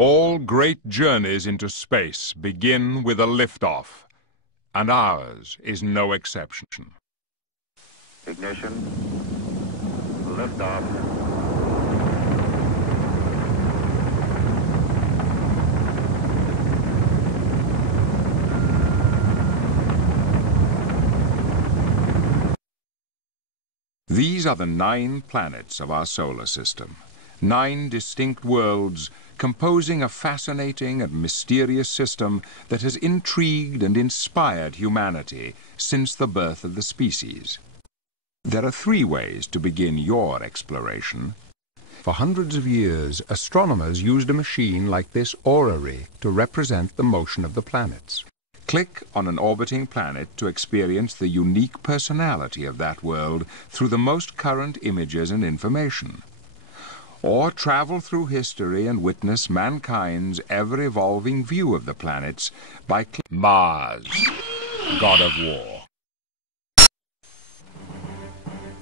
All great journeys into space begin with a liftoff, and ours is no exception. Ignition. Liftoff. These are the 9 planets of our solar system, 9 distinct worlds composing a fascinating and mysterious system that has intrigued and inspired humanity since the birth of the species. There are 3 ways to begin your exploration. For hundreds of years, astronomers used a machine like this orrery to represent the motion of the planets. Click on an orbiting planet to experience the unique personality of that world through the most current images and information. Or travel through history and witness mankind's ever-evolving view of the planets by Mars, God of War.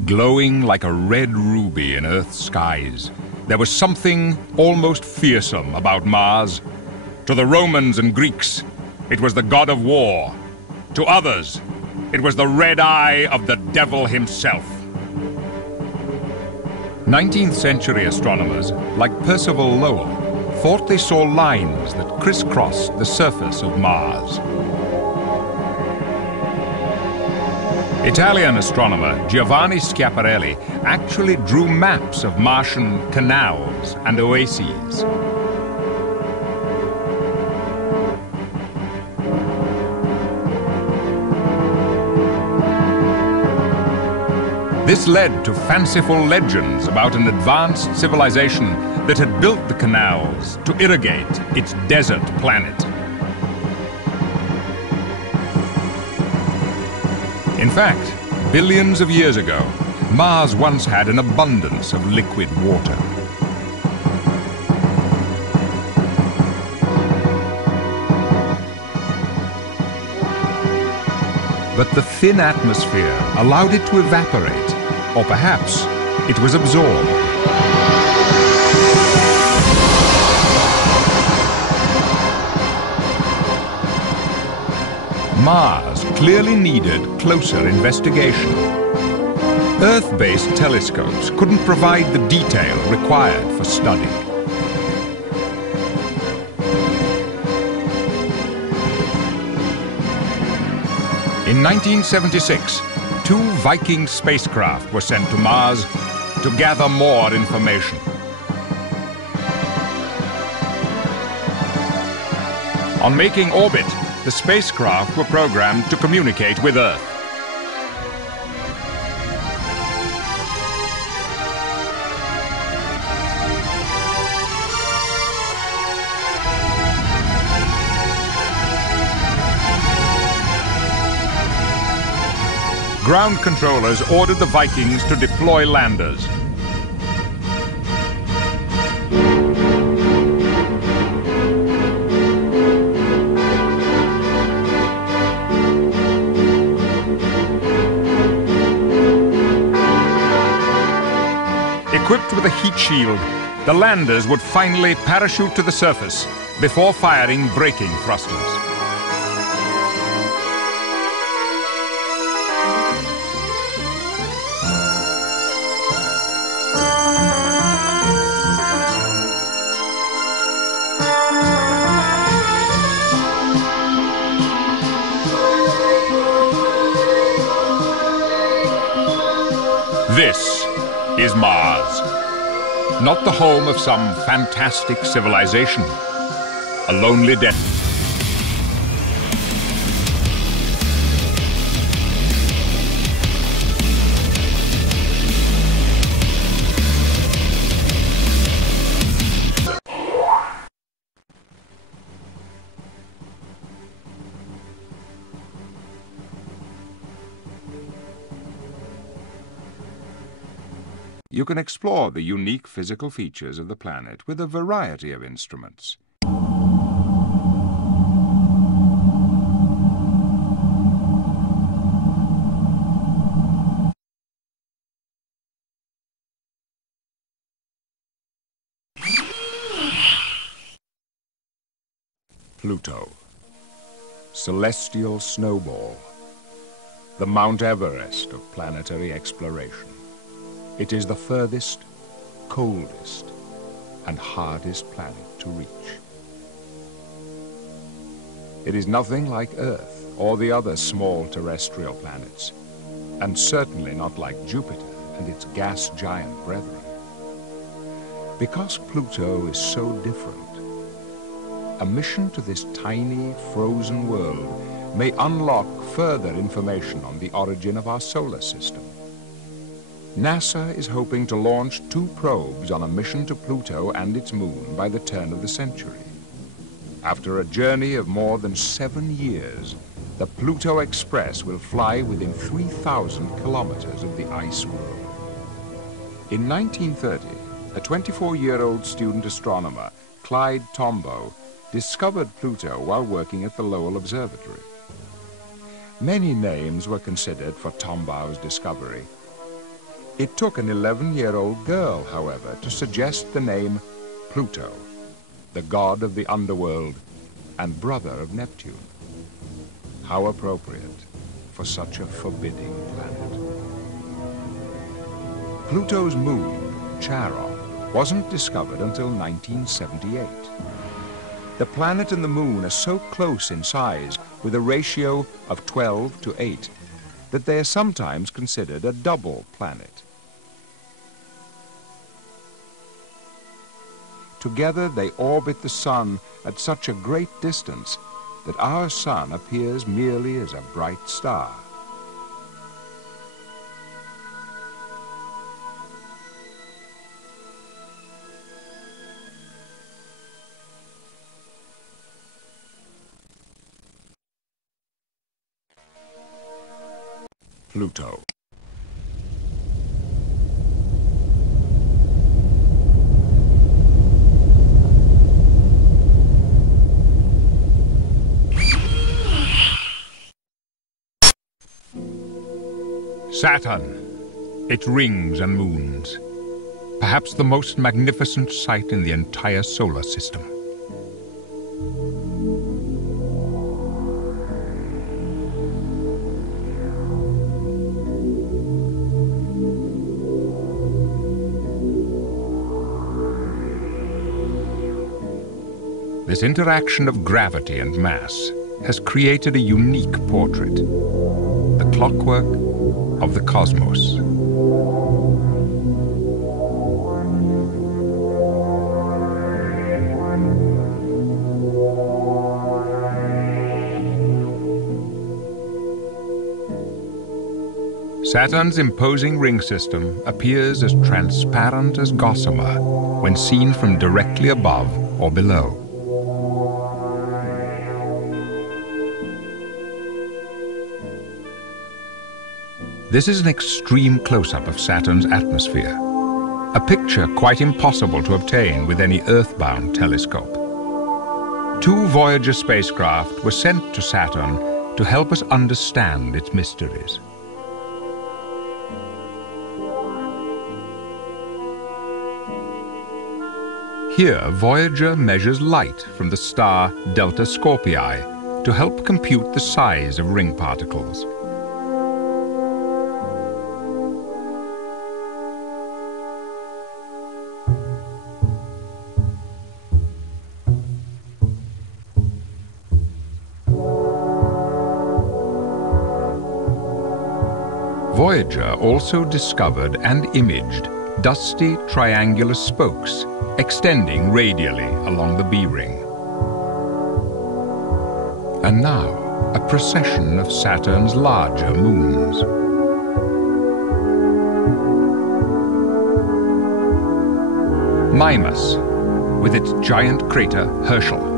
Glowing like a red ruby in Earth's skies, there was something almost fearsome about Mars. To the Romans and Greeks, it was the god of war. To others, it was the red eye of the devil himself. 19th century astronomers, like Percival Lowell, thought they saw lines that crisscrossed the surface of Mars. Italian astronomer Giovanni Schiaparelli actually drew maps of Martian canals and oases. This led to fanciful legends about an advanced civilization that had built the canals to irrigate its desert planet. In fact, billions of years ago, Mars once had an abundance of liquid water. But the thin atmosphere allowed it to evaporate, or perhaps it was absorbed. Mars clearly needed closer investigation. Earth-based telescopes couldn't provide the detail required for study. In 1976, 2 Viking spacecraft were sent to Mars to gather more information. On making orbit, the spacecraft were programmed to communicate with Earth. Ground controllers ordered the Vikings to deploy landers. Equipped with a heat shield, the landers would finally parachute to the surface before firing braking thrusters. This is Mars, not the home of some fantastic civilization, a lonely desert. You can explore the unique physical features of the planet with a variety of instruments. Pluto, celestial snowball, the Mount Everest of planetary exploration. It is the furthest, coldest, and hardest planet to reach. It is nothing like Earth or the other small terrestrial planets, and certainly not like Jupiter and its gas giant brethren. Because Pluto is so different, a mission to this tiny, frozen world may unlock further information on the origin of our solar system. NASA is hoping to launch 2 probes on a mission to Pluto and its moon by the turn of the century. After a journey of more than 7 years, the Pluto Express will fly within 3,000 kilometers of the ice world. In 1930, a 24-year-old student astronomer, Clyde Tombaugh, discovered Pluto while working at the Lowell Observatory. Many names were considered for Tombaugh's discovery. It took an 11-year-old girl, however, to suggest the name Pluto, the god of the underworld and brother of Neptune. How appropriate for such a forbidding planet. Pluto's moon, Charon, wasn't discovered until 1978. The planet and the moon are so close in size, with a ratio of 12:8, that they are sometimes considered a double planet. Together they orbit the sun at such a great distance that our sun appears merely as a bright star. Pluto. Saturn, its rings and moons, perhaps the most magnificent sight in the entire solar system. This interaction of gravity and mass has created a unique portrait, the clockwork of the cosmos. Saturn's imposing ring system appears as transparent as gossamer when seen from directly above or below. This is an extreme close-up of Saturn's atmosphere, a picture quite impossible to obtain with any earthbound telescope. 2 Voyager spacecraft were sent to Saturn to help us understand its mysteries. Here, Voyager measures light from the star Delta Scorpii to help compute the size of ring particles. Voyager also discovered and imaged dusty triangular spokes extending radially along the B-ring. And now, a procession of Saturn's larger moons. Mimas, with its giant crater Herschel.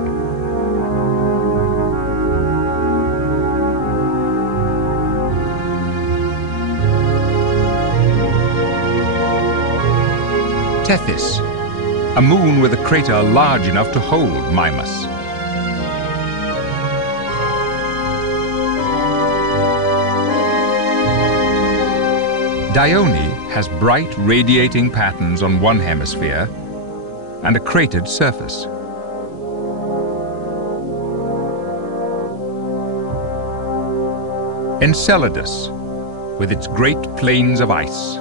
Tethys, a moon with a crater large enough to hold Mimas. Dione has bright radiating patterns on one hemisphere and a cratered surface. Enceladus, with its great plains of ice.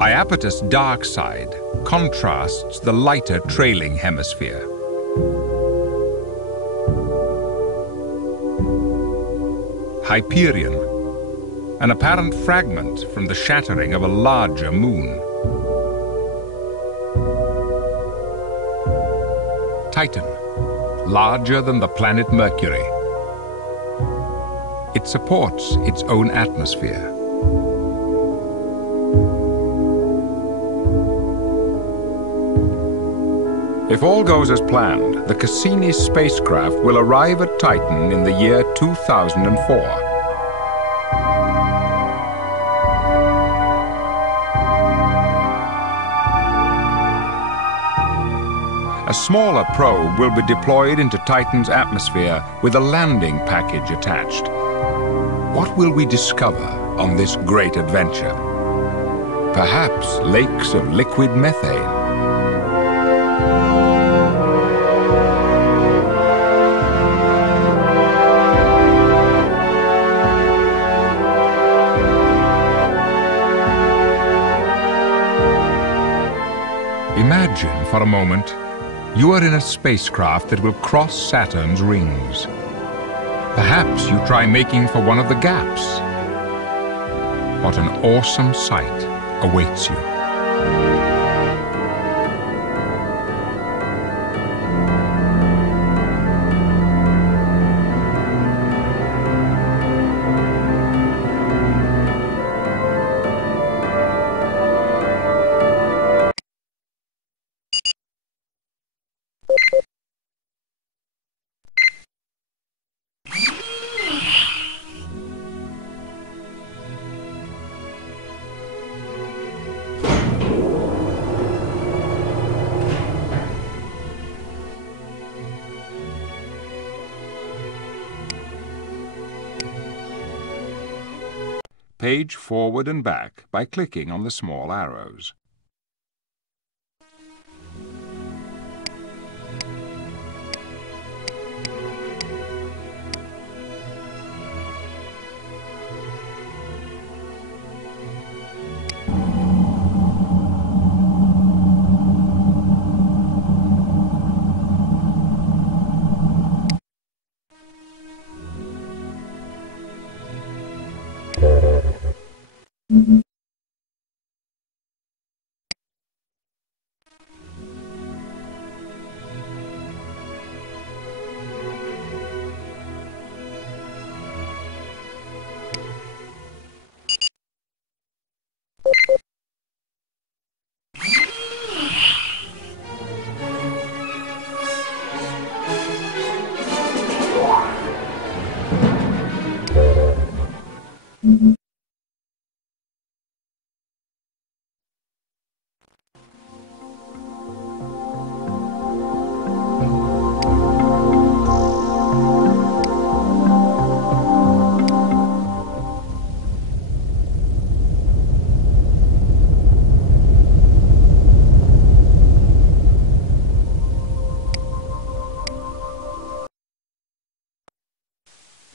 Iapetus' dark side contrasts the lighter trailing hemisphere. Hyperion, an apparent fragment from the shattering of a larger moon. Titan, larger than the planet Mercury. It supports its own atmosphere. If all goes as planned, the Cassini spacecraft will arrive at Titan in the year 2004. A smaller probe will be deployed into Titan's atmosphere with a landing package attached. What will we discover on this great adventure? Perhaps lakes of liquid methane. Imagine for a moment you are in a spacecraft that will cross Saturn's rings. Perhaps you try making for one of the gaps. What an awesome sight awaits you. Page forward and back by clicking on the small arrows.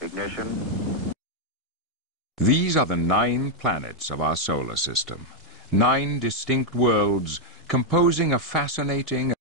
Ignition. These are the 9 planets of our solar system. 9 distinct worlds composing a fascinating